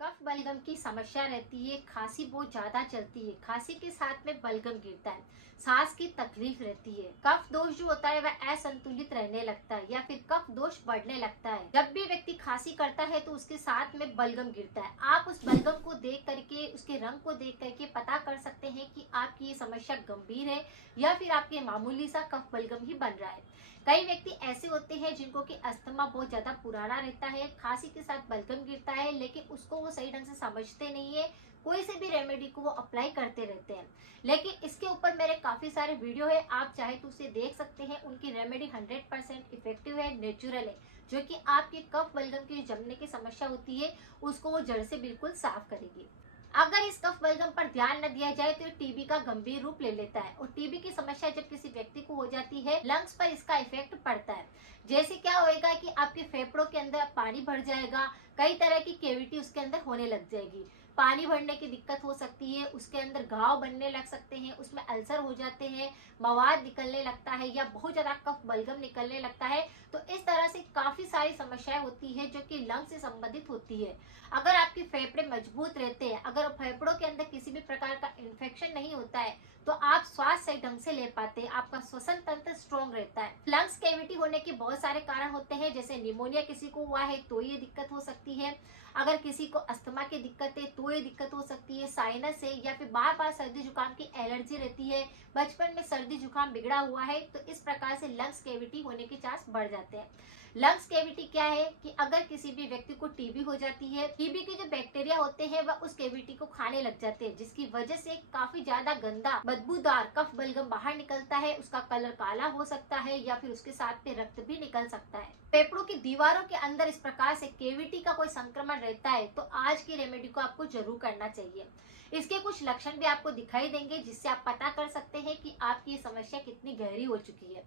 कफ बलगम की समस्या रहती है। खांसी बहुत ज्यादा चलती है। खांसी के साथ में बलगम गिरता है। सांस की तकलीफ रहती है। कफ दोष जो होता है वह असंतुलित रहने लगता है या फिर कफ दोष बढ़ने लगता है। जब भी व्यक्ति खांसी करता है तो उसके साथ में बलगम गिरता है। आप उस बलगम को देख करके, उसके रंग को देख करके पता कर सकते हैं कि आपकी ये समस्या गंभीर है या फिर आपके मामूली सा कफ बलगम ही बन रहा है। कई व्यक्ति ऐसे होते हैं जिनको कि अस्थमा बहुत ज्यादा पुराना रहता है, खांसी के साथ बलगम गिरता है, लेकिन उसको वो सही ढंग से समझते नहीं है। कोई से भी रेमेडी को वो अप्लाई करते रहते हैं, लेकिन इसके ऊपर मेरे काफी सारे वीडियो है, आप चाहे तो उसे देख सकते हैं। उनकी रेमेडी 100% इफेक्टिव है, नेचुरल है, जो कि आपके कफ बलगम की जमने की समस्या होती है उसको वो जड़ से बिल्कुल साफ करेगी। अगर इस कफ बलगम पर ध्यान न दिया जाए तो ये टीबी का गंभीर रूप ले लेता है, और टीबी की समस्या जब किसी व्यक्ति को हो जाती है, लंग्स पर इसका इफेक्ट पड़ता है। जैसे क्या होएगा कि आपके फेफड़ों के अंदर पानी भर जाएगा, कई तरह की कैविटी उसके अंदर होने लग जाएगी। पानी भरने की दिक्कत हो सकती है, उसके अंदर घाव बनने लग सकते हैं, उसमें अल्सर हो जाते हैं, मवाद निकलने लगता है या बहुत ज्यादा कफ बलगम निकलने लगता है। तो इस तरह से काफी सारी समस्याएं होती है जो कि लंग से संबंधित होती है। अगर आपके फेफड़े मजबूत रहते हैं, अगर फेफड़ों के अंदर किसी भी प्रकार का इन्फेक्शन नहीं होता है, तो आप श्वास सही ढंग से ले पाते हैं, आपका श्वसन तंत्र स्ट्रॉन्ग रहता है। लंग्स कैविटी होने के बहुत सारे कारण होते हैं, जैसे निमोनिया किसी को हुआ है तो ये दिक्कत हो सकती है। अगर किसी को अस्थमा की दिक्कत है तो ये दिक्कत हो सकती है। साइनस है या फिर बार बार सर्दी जुकाम की एलर्जी रहती है, बचपन में सर्दी जुकाम बिगड़ा हुआ है, तो इस प्रकार से लंग्स कैविटी होने के चांस बढ़ जाते हैं। लंग्स कैविटी क्या है कि अगर किसी भी व्यक्ति को टीबी हो जाती है, टीबी के जो बैक्टीरिया होते हैं वह उस कैविटी को खाने लग जाते हैं, जिसकी वजह से काफी ज्यादा गंदा बदबूदार कफ बलगम बाहर निकलता है। उसका कलर काला हो सकता है या फिर उसके साथ में रक्त भी निकल सकता है। फेफड़ों की दीवारों के अंदर इस प्रकार से कैविटी का कोई संक्रमण रहता है तो आज की रेमेडी को आपको जरूर करना चाहिए। इसके कुछ लक्षण भी आपको दिखाई देंगे, जिससे आप पता कर सकते हैं कि आपकी ये समस्या कितनी गहरी हो चुकी है।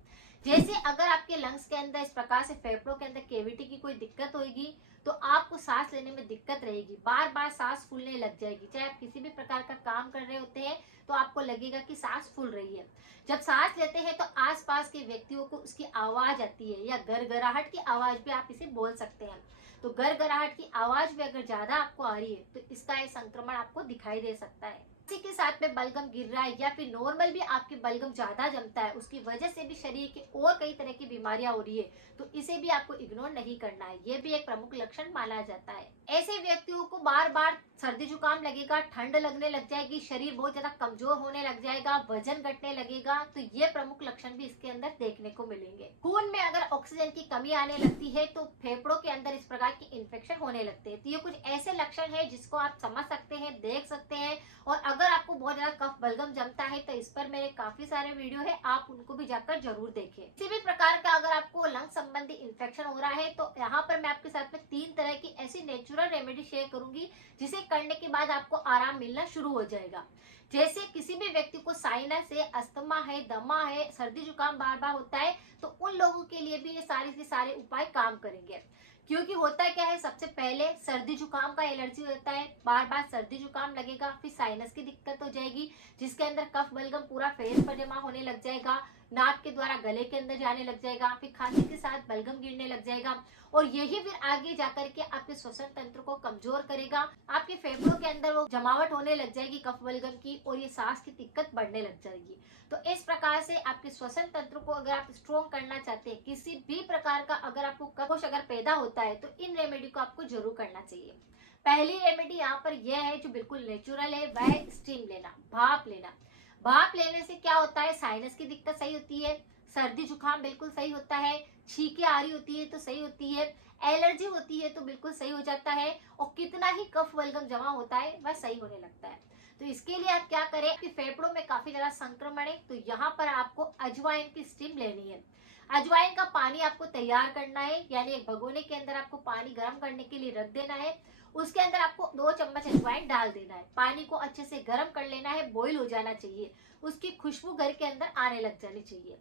जैसे अगर आपके लंग्स के अंदर इस प्रकार से फेफड़ों के अंदर कैविटी की कोई दिक्कत होगी तो आपको सांस लेने में दिक्कत रहेगी, बार बार सांस फूलने लग जाएगी। चाहे आप किसी भी प्रकार का काम कर रहे होते हैं तो आपको लगेगा कि सांस फूल रही है। जब सांस लेते हैं तो आसपास के व्यक्तियों को उसकी आवाज आती है, या गड़गड़ाहट की आवाज भी आप इसे बोल सकते हैं। तो गड़गड़ाहट की आवाज भी अगर ज्यादा आपको आ रही है तो इसका ये संक्रमण आपको दिखाई दे सकता है। किसी के साथ में बलगम गिर रहा है या फिर नॉर्मल भी आपके बलगम ज्यादा जमता है, उसकी वजह से भी शरीर की और कई तरह की बीमारियां हो रही है, तो इसे भी आपको इग्नोर नहीं करना है। ये भी एक प्रमुख लक्षण माना जाता है। ऐसे व्यक्तियों को बार बार सर्दी जुकाम लगेगा, ठंड लगने लग जाएगी, शरीर बहुत ज्यादा कमजोर होने लग जाएगा, वजन घटने लगेगा, तो ये प्रमुख लक्षण भी इसके अंदर देखने को मिलेंगे। खून में अगर ऑक्सीजन की कमी आने लगती है तो फेफड़ों के अंदर इस प्रकार की इन्फेक्शन होने लगते हैं। तो ये कुछ ऐसे लक्षण है जिसको आप समझ सकते हैं, देख सकते हैं। और अगर आपको बहुत ज्यादा कफ बलगम जमता है तो इस पर मेरे काफी सारे वीडियो है, आप उनको भी जाकर जरूर देखें। किसी भी प्रकार का अगर आपको लंग संबंधी इन्फेक्शन हो रहा है तो यहाँ पर मैं आपके साथ में 3 तरह की ऐसी नेचुरल रेमेडी शेयर करूंगी, जिसे करने के बाद आपको आराम मिलना शुरू हो जाएगा। जैसे किसी भी व्यक्ति को साइनस है, अस्थमा है, दमा है, सर्दी जुकाम बार बार होता है, तो उन लोगों के लिए भी ये सारे के सारे उपाय काम करेंगे। क्योंकि होता क्या है, सबसे पहले सर्दी जुकाम का एलर्जी होता है, बार बार सर्दी जुकाम लगेगा, फिर साइनस की दिक्कत हो जाएगी, जिसके अंदर कफ बलगम पूरा फेस पर जमा होने लग जाएगा, नाक के द्वारा गले के अंदर जाने लग जाएगा, फिर खांसी के साथ बलगम गिरने लग जाएगा, और यही फिर आगे जाकर के आपके श्वसन तंत्र को कमजोर करेगा। आपके फेफड़ों के अंदर वो जमावट होने लग जाएगी कफ बलगम की, और ये सांस की दिक्कत बढ़ने लग जाएगी। तो इस प्रकार से आपके श्वसन तंत्र को अगर आप स्ट्रॉन्ग करना चाहते हैं, किसी भी प्रकार का अगर आपको कफ अगर पैदा होता है, तो इन रेमेडी को आपको जरूर करना चाहिए। पहली रेमेडी यहाँ पर यह है जो बिल्कुल नेचुरल है, वह है स्टीम लेना, भाप लेना। भाप लेने से क्या होता है, साइनस की दिक्कत सही होती है, सर्दी जुकाम बिल्कुल सही होता है, छींके आ रही होती है तो सही होती है, एलर्जी होती है तो बिल्कुल सही हो जाता है, और कितना ही कफ बलगम जमा होता है वह सही होने लगता है। तो इसके लिए आप क्या करें कि फेफड़ों में काफी ज्यादा संक्रमण है तो यहाँ पर आपको अजवाइन की स्टीम लेनी है। अजवाइन का पानी आपको तैयार करना है, यानी एक भगोने के अंदर आपको पानी गर्म करने के लिए रख देना है। उसके अंदर आपको 2 चम्मच अजवाइन डाल देना है। पानी को अच्छे से गर्म कर लेना है, बॉईल हो जाना चाहिए, उसकी खुशबू घर के अंदर आने लग जानी चाहिए।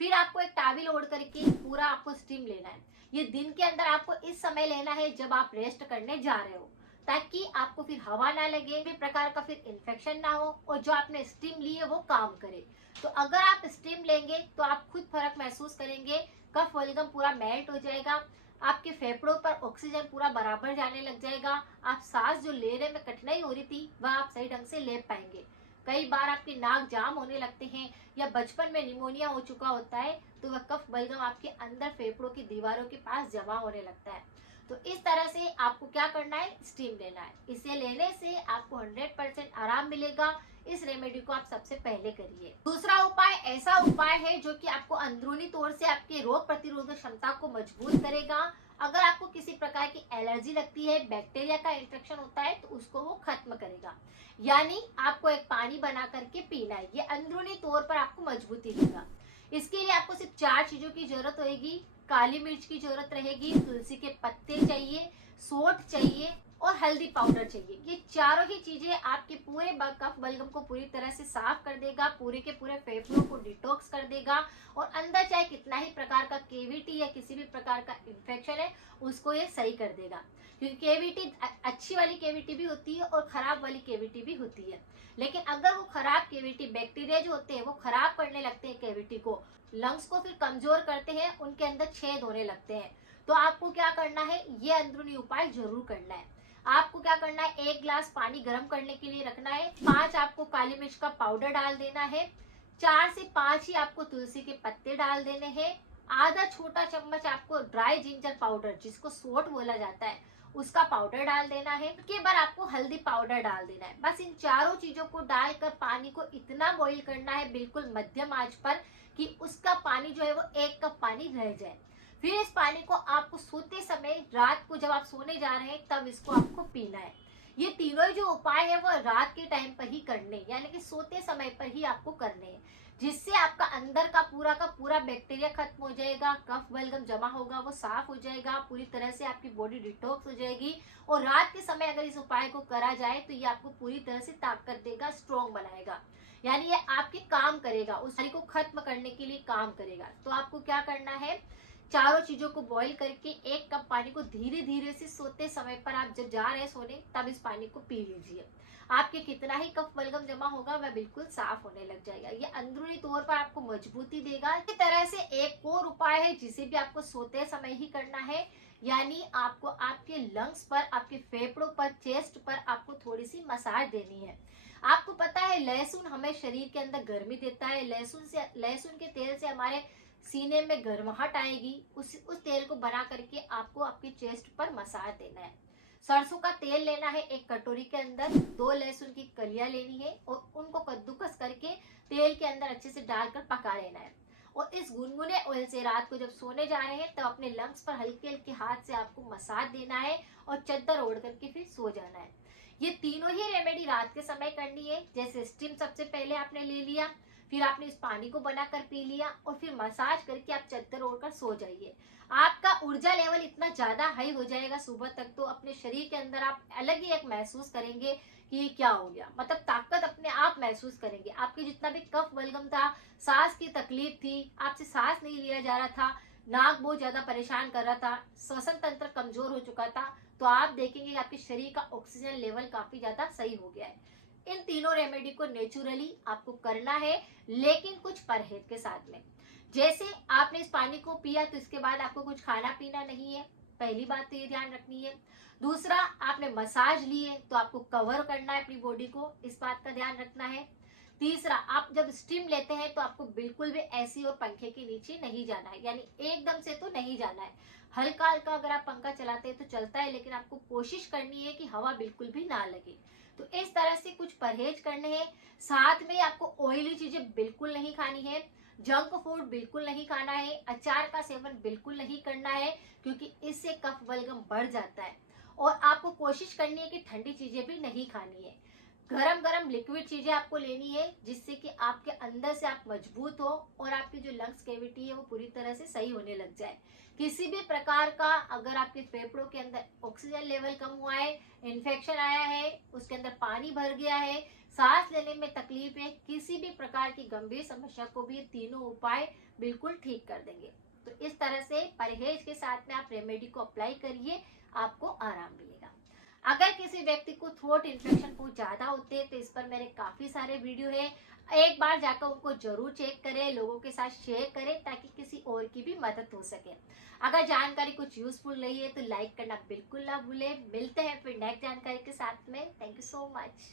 फिर आपको एक टॉवल ओढ़ करके पूरा आपको स्टीम लेना है। ये दिन के अंदर आपको इस समय लेना है जब आप रेस्ट करने जा रहे हो, ताकि आपको फिर हवा ना लगे, किसी प्रकार का फिर इन्फेक्शन ना हो, और जो आपने स्टीम ली है वो काम करे। तो अगर आप स्टीम लेंगे तो आप खुद फर्क महसूस करेंगे, कफ बलगम पूरा मेल्ट हो जाएगा, आपके फेफड़ों पर ऑक्सीजन पूरा बराबर जाने लग जाएगा। आप सांस जो लेने में कठिनाई हो रही थी वह आप सही ढंग से ले पाएंगे। कई बार आपके नाक जाम होने लगते हैं या बचपन में निमोनिया हो चुका होता है तो वह कफ बलगम आपके अंदर फेफड़ों की दीवारों के पास जमा होने लगता है। तो इस तरह से आपको क्या करना है, स्टीम लेना है। इसे लेने से आपको 100% आराम मिलेगा। इस रेमेडी को आप सबसे पहले करिए। दूसरा उपाय ऐसा उपाय है जो कि आपको अंदरूनी तौर से आपके रोग प्रतिरोधक क्षमता को मजबूत करेगा। अगर आपको किसी प्रकार की एलर्जी लगती है, बैक्टीरिया का इन्फेक्शन होता है तो उसको वो खत्म करेगा। यानी आपको एक पानी बना करके पीना है, ये अंदरूनी तौर पर आपको मजबूती देगा। इसके लिए आपको सिर्फ 4 चीजों की जरूरत होगी। काली मिर्च की जरूरत रहेगी, तुलसी के पत्ते चाहिए, सोंठ चाहिए और हल्दी पाउडर चाहिए। ये चारों ही चीजें आपके पूरे कफ बलगम को पूरी तरह से साफ कर देगा, पूरे के पूरे फेफड़ों को डिटॉक्स कर देगा और अंदर चाहे कितना ही प्रकार का केविटी या किसी भी प्रकार का इन्फेक्शन है उसको ये सही कर देगा। क्योंकि केविटी अच्छी वाली केविटी भी होती है और खराब वाली केविटी भी होती है। लेकिन अगर वो खराब केविटी, बैक्टीरिया जो होते हैं वो खराब करने लगते हैं केविटी को, लंग्स को फिर कमजोर करते हैं, उनके अंदर छेद होने लगते हैं। तो आपको क्या करना है, ये अंदरूनी उपाय जरूर करना है। आपको क्या करना है, 1 गिलास पानी गर्म करने के लिए रखना है। 5 आपको काली मिर्च का पाउडर डाल देना है। 4 से 5 ही आपको तुलसी के पत्ते डाल देने हैं। आधा छोटा चम्मच आपको ड्राई जिंजर पाउडर, जिसको सोट बोला जाता है, उसका पाउडर डाल देना है। उसके बाद आपको हल्दी पाउडर डाल देना है। बस इन चारों चीजों को डालकर पानी को इतना बॉईल करना है बिल्कुल मध्यम आंच पर कि उसका पानी जो है वो 1 कप पानी रह जाए। फिर इस पानी को आपको सोते समय, रात को जब आप सोने जा रहे हैं तब इसको आपको पीना है। ये तीनों जो उपाय है वो रात के टाइम पर ही करने, यानी कि सोते समय पर ही आपको करने हैं, जिससे आपका अंदर का पूरा बैक्टीरिया खत्म हो जाएगा, कफ बलगम जमा होगा वो साफ हो जाएगा, पूरी तरह से आपकी बॉडी डिटॉक्स हो जाएगी। और रात के समय अगर इस उपाय को करा जाए तो ये आपको पूरी तरह से ताकत देगा, स्ट्रॉन्ग बनाएगा, यानी ये आपके काम करेगा, उस बीमारी को खत्म करने के लिए काम करेगा। तो आपको क्या करना है, चारों चीजों को बॉईल करके 1 कप पानी को धीरे धीरे से सोते समय पर, आप जब जा रहे हैं सोने तब इस पानी को पी लीजिए। आपके कितना ही कफ बलगम जमा होगा वह बिल्कुल साफ होने लग जाएगा। ये अंदरूनी तौर पर आपको मजबूती देगा। इसी तरह से एक और उपाय है जिसे भी आपको सोते समय ही करना है, यानी आपको आपके लंग्स पर, आपके फेफड़ों पर, चेस्ट पर आपको थोड़ी सी मसाज देनी है। आपको पता है लहसुन हमें शरीर के अंदर गर्मी देता है। लहसुन के तेल से हमारे सीने में गर्माहट आएगी। उस तेल को बना करके आपको आपके चेस्ट पर मसाज देना है। सरसों का तेल लेना है 1 कटोरी के अंदर, 2 लहसुन की कलियां लेनी है और उनको कद्दूकस करके तेल के अंदर अच्छे से डालकर पका लेना है। और इस गुनगुने ऑयल से रात को जब सोने जा रहे हैं तब अपने लंग्स पर हल्के हल्के हाथ से आपको मसाज देना है और चद्दर ओढ़ करके फिर सो जाना है। ये तीनों ही रेमेडी रात के समय करनी है। जैसे स्टीम सबसे पहले आपने ले लिया, फिर आपने इस पानी को बनाकर पी लिया और फिर मसाज करके आप चद्दर ओढ़कर सो जाइए। आपका ऊर्जा लेवल इतना ज्यादा हाई हो जाएगा सुबह तक, तो अपने शरीर के अंदर आप अलग ही एक महसूस करेंगे कि ये क्या हो गया, मतलब ताकत अपने आप महसूस करेंगे। आपके जितना भी कफ बलगम था, सांस की तकलीफ थी, आपसे सांस नहीं लिया जा रहा था, नाक बहुत ज्यादा परेशान कर रहा था, श्वसन तंत्र कमजोर हो चुका था, तो आप देखेंगे कि आपके शरीर का ऑक्सीजन लेवल काफी ज्यादा सही हो गया है। इन तीनों रेमेडी को नेचुरली आपको करना है, लेकिन कुछ परहेज के साथ में। जैसे आपने इस पानी को पिया तो इसके बाद आपको कुछ खाना पीना नहीं है, पहली बात तो ये ध्यान रखनी है। दूसरा, आपने मसाज लिए तो आपको कवर करना है अपनी बॉडी को, इस बात का ध्यान रखना है। तीसरा, आप जब स्टीम लेते हैं तो आपको बिल्कुल भी एसी और पंखे के नीचे नहीं जाना है, यानी एकदम से तो नहीं जाना है। हल्का हल्का अगर आप पंखा चलाते हैं तो चलता है, लेकिन आपको कोशिश करनी है कि हवा बिल्कुल भी ना लगे। तो इस तरह से कुछ परहेज करने हैं। साथ में आपको ऑयली चीजें बिल्कुल नहीं खानी है, जंक फूड बिल्कुल नहीं खाना है, अचार का सेवन बिल्कुल नहीं करना है, क्योंकि इससे कफ बलगम बढ़ जाता है। और आपको कोशिश करनी है कि ठंडी चीजें भी नहीं खानी है। गरम गरम लिक्विड चीजें आपको लेनी है, जिससे कि आपके अंदर से आप मजबूत हो और आपकी जो लंग्स कैविटी है वो पूरी तरह से सही होने लग जाए। किसी भी प्रकार का अगर आपके फेफड़ों के अंदर ऑक्सीजन लेवल कम हुआ है, इन्फेक्शन आया है, उसके अंदर पानी भर गया है, सांस लेने में तकलीफ है, किसी भी प्रकार की गंभीर समस्या को भी ये तीनों उपाय बिल्कुल ठीक कर देंगे। तो इस तरह से परहेज के साथ में आप रेमेडी को अप्लाई करिए, आपको आराम मिलेगा। अगर किसी किसी व्यक्ति को थ्रोट इन्फेक्शन बहुत ज्यादा होते हैं तो इस पर मेरे काफी सारे वीडियो है, एक बार जाकर उनको जरूर चेक करें, लोगों के साथ शेयर करें ताकि किसी और की भी मदद हो सके। अगर जानकारी कुछ यूजफुल रही है तो लाइक करना बिल्कुल ना भूलें। मिलते हैं फिर नेक्स्ट जानकारी के साथ में। Thank you so much.